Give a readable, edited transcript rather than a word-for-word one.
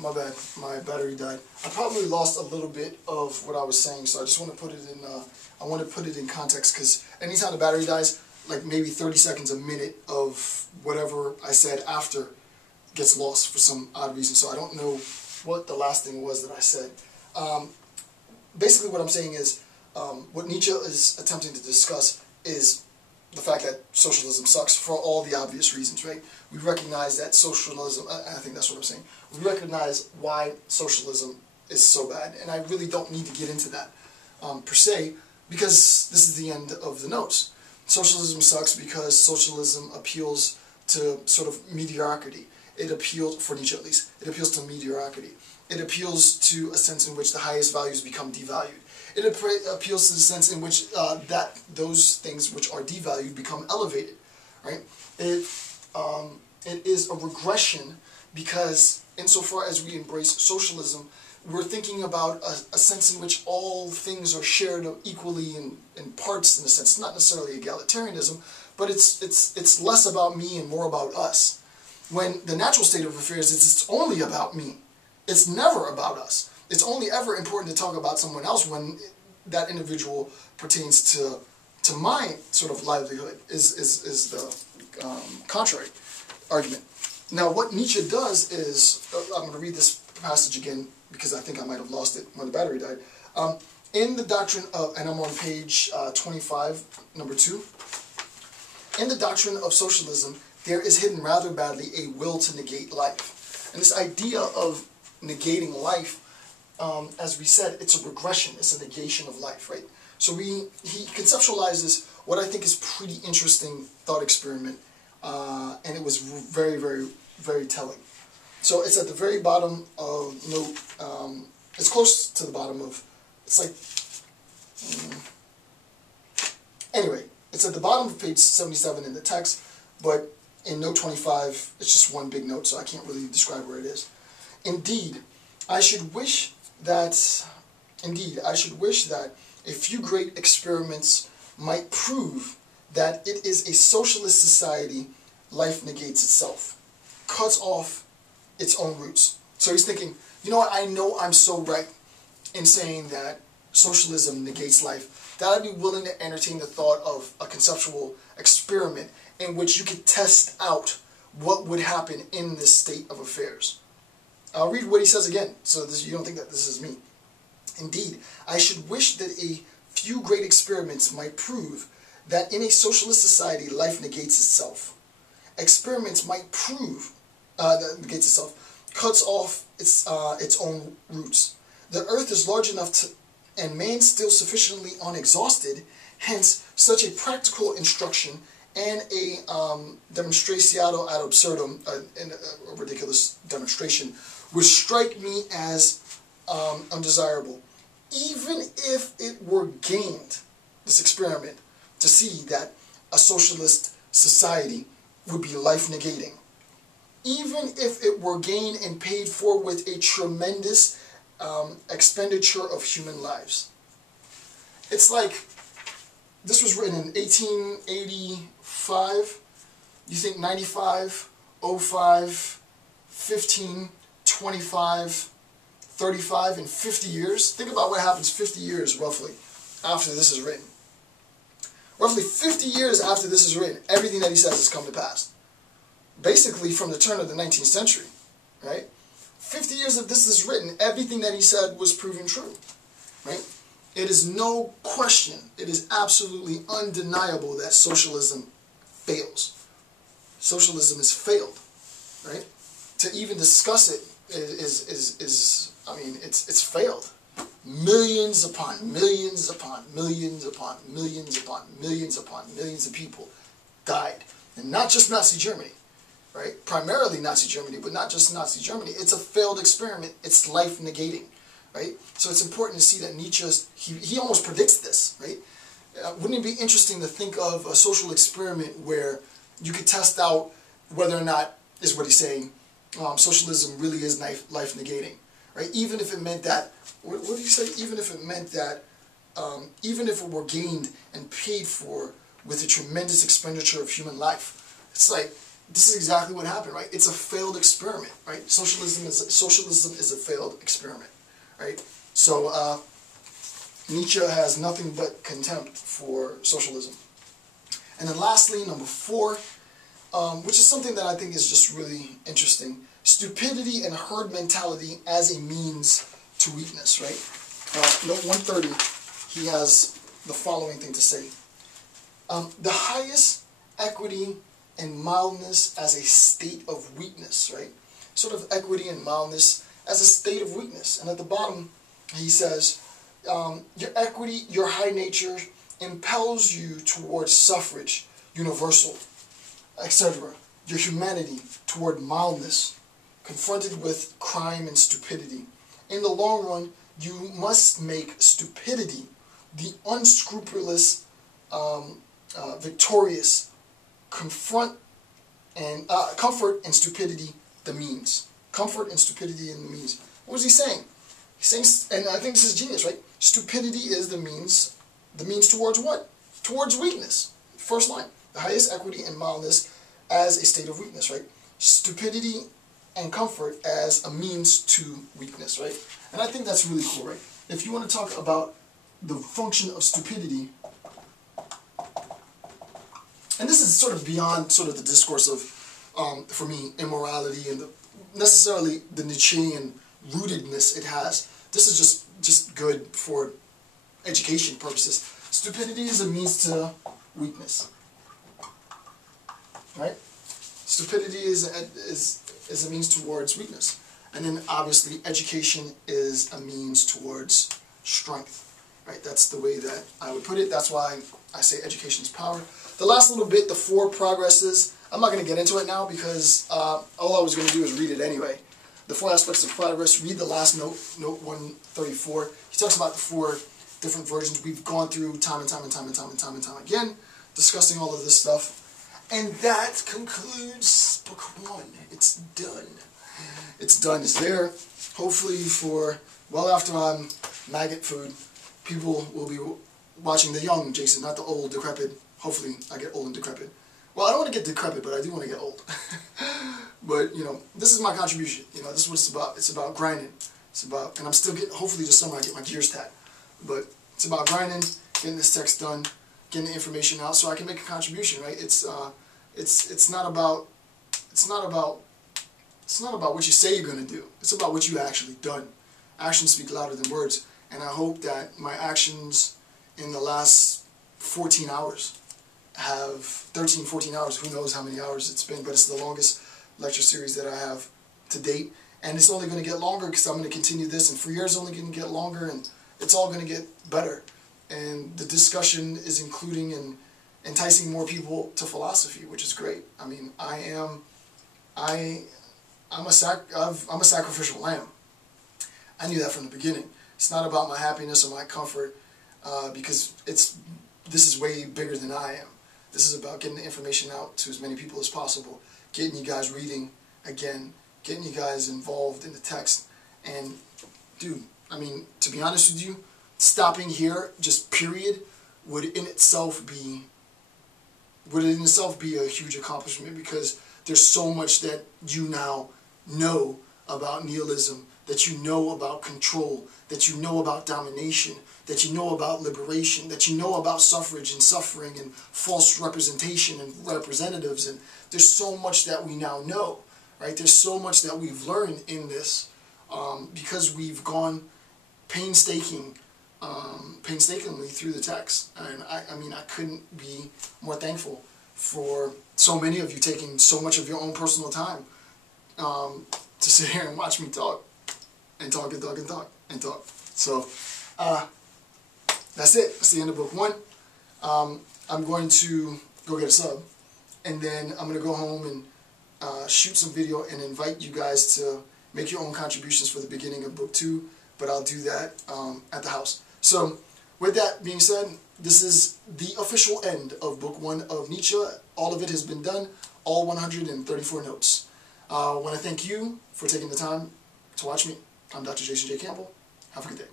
My bad. My battery died. I probably lost a little bit of what I was saying, so I just want to put it in. I want to put it in context because anytime the battery dies, like maybe 30 seconds, a minute of whatever I said after gets lost for some odd reason. So I don't know what the last thing was that I said. Basically, what I'm saying is what Nietzsche is attempting to discuss is the fact that socialism sucks for all the obvious reasons, right? We recognize that socialism, I think that's what I'm saying, we recognize why socialism is so bad, and I really don't need to get into that per se, because this is the end of the notes. Socialism sucks because socialism appeals to sort of mediocrity. It appeals, for Nietzsche at least, it appeals to mediocrity. It appeals to a sense in which the highest values become devalued. It appeals to the sense in which those things which are devalued become elevated, right? It is a regression because insofar as we embrace socialism, we're thinking about a sense in which all things are shared equally in parts, in a sense, not necessarily egalitarianism, but it's less about me and more about us. When the natural state of affairs is it's only about me. It's never about us. It's only ever important to talk about someone else when that individual pertains to my sort of livelihood, is the contrary argument. Now, what Nietzsche does is, I'm going to read this passage again because I think I might have lost it when the battery died. In the doctrine of, and I'm on page 25, number 2. In the doctrine of socialism, there is hidden rather badly a will to negate life. And this idea of negating life, as we said, it's a regression, it's a negation of life, right? So he conceptualizes what I think is pretty interesting thought experiment, and it was very, very, very telling. So it's at the very bottom of note, it's close to the bottom of, it's like, anyway, it's at the bottom of page 77 in the text, but in note 25, it's just one big note, so I can't really describe where it is. Indeed, I should wish that a few great experiments might prove that it is a socialist society, life negates itself, cuts off its own roots. So he's thinking, you know what, I know I'm so right in saying that socialism negates life, that I'd be willing to entertain the thought of a conceptual experiment in which you could test out what would happen in this state of affairs. I'll read what he says again, so you don't think that this is me. Indeed, I should wish that a few great experiments might prove that in a socialist society, life negates itself. Experiments might prove that negates itself, cuts off its own roots. The earth is large enough and man still sufficiently unexhausted, hence such a practical instruction and a demonstratio ad absurdum, a ridiculous demonstration, would strike me as undesirable. Even if it were gained, this experiment, to see that a socialist society would be life-negating. Even if it were gained and paid for with a tremendous expenditure of human lives. It's like, this was written in 1885, you think 95, 05, 15, 25, 35, and 50 years? Think about what happens 50 years, roughly, after this is written. Roughly 50 years after this is written, everything that he says has come to pass. Basically from the turn of the 19th century, right? 50 years after this is written, everything that he said was proven true, right? It is no question, it is absolutely undeniable that socialism fails. Socialism has failed, right? To even discuss it is I mean, it's failed. Millions upon millions upon millions upon millions upon millions upon millions of people died. And not just Nazi Germany, right? Primarily Nazi Germany, but not just Nazi Germany. It's a failed experiment. It's life negating, right? So it's important to see that Nietzsche, he almost predicts this, right? Wouldn't it be interesting to think of a social experiment where you could test out whether or not, is what he's saying, socialism really is life negating, right? Even if it meant that, what did he say? Even if it meant that, even if it were gained and paid for with a tremendous expenditure of human life. It's like, this is exactly what happened, right? It's a failed experiment, right? Socialism is a failed experiment, right? So Nietzsche has nothing but contempt for socialism. And then lastly, number 4, which is something that I think is just really interesting: stupidity and herd mentality as a means to weakness, right? Note 130, he has the following thing to say. The highest equity and mildness as a state of weakness, right? Sort of equity and mildness as a state of weakness. And at the bottom, he says, your equity, your high nature, impels you towards suffrage, universal, etc. Your humanity toward mildness, confronted with crime and stupidity. In the long run, you must make stupidity, the unscrupulous, victorious, comfort and stupidity the means. Comfort and stupidity in the means. What is he saying? He's saying, and I think this is genius, right? Stupidity is the means towards what? Towards weakness. First line. The highest equity and mildness as a state of weakness, right? Stupidity and comfort as a means to weakness, right? And I think that's really cool, right? If you want to talk about the function of stupidity, and this is sort of beyond sort of the discourse of, for me, immorality and necessarily the Nietzschean rootedness it has. This is just good for education purposes. Stupidity is a means to weakness, right? Stupidity is a means towards weakness. And then obviously education is a means towards strength, right? That's the way that I would put it. That's why I say education is power. The last little bit, the 4 progresses, I'm not going to get into it now because all I was going to do is read it anyway. The 4 aspects of progress, read the last note, note 134. He talks about the 4 different versions we've gone through time and time again, discussing all of this stuff. And that concludes book 1. It's done. It's done. It's there. Hopefully for, well after I'm maggot food, people will be watching the young Jason, not the old, decrepit. Hopefully I get old and decrepit. Well, I don't want to get decrepit, but I do want to get old. But, you know, this is my contribution. You know, this is what it's about. It's about grinding. It's about, and I'm still getting, hopefully this summer I get my gears tacked. But it's about grinding, getting this text done, getting the information out so I can make a contribution, right? It's not about what you say you're going to do. It's about what you actually done. Actions speak louder than words. And I hope that my actions in the last 14 hours have 13, 14 hours, who knows how many hours it's been, but it's the longest lecture series that I have to date. And it's only going to get longer because I'm going to continue this, and 4 years only going to get longer, and it's all going to get better. And the discussion is including and enticing more people to philosophy, which is great. I mean, I'm a sacrificial lamb. I knew that from the beginning. It's not about my happiness or my comfort, because this is way bigger than I am. This is about getting the information out to as many people as possible, getting you guys reading again, getting you guys involved in the text. And dude, I mean, to be honest with you, stopping here, just period, would in itself be a huge accomplishment, because there's so much that you now know about nihilism, that you know about control, that you know about domination, that you know about liberation, that you know about suffrage and suffering and false representation and representatives. And there's so much that we now know, right? There's so much that we've learned in this, because we've gone painstakingly through the text. And I mean, I couldn't be more thankful for so many of you taking so much of your own personal time to sit here and watch me talk and talk and talk and talk and talk. So that's it. That's the end of book 1. I'm going to go get a sub, and then I'm going to go home and shoot some video and invite you guys to make your own contributions for the beginning of book 2, but I'll do that at the house. So with that being said, this is the official end of book 1 of Nietzsche. All of it has been done, all 134 notes. I want to thank you for taking the time to watch me. I'm Dr. Jason J. Campbell. Have a good day.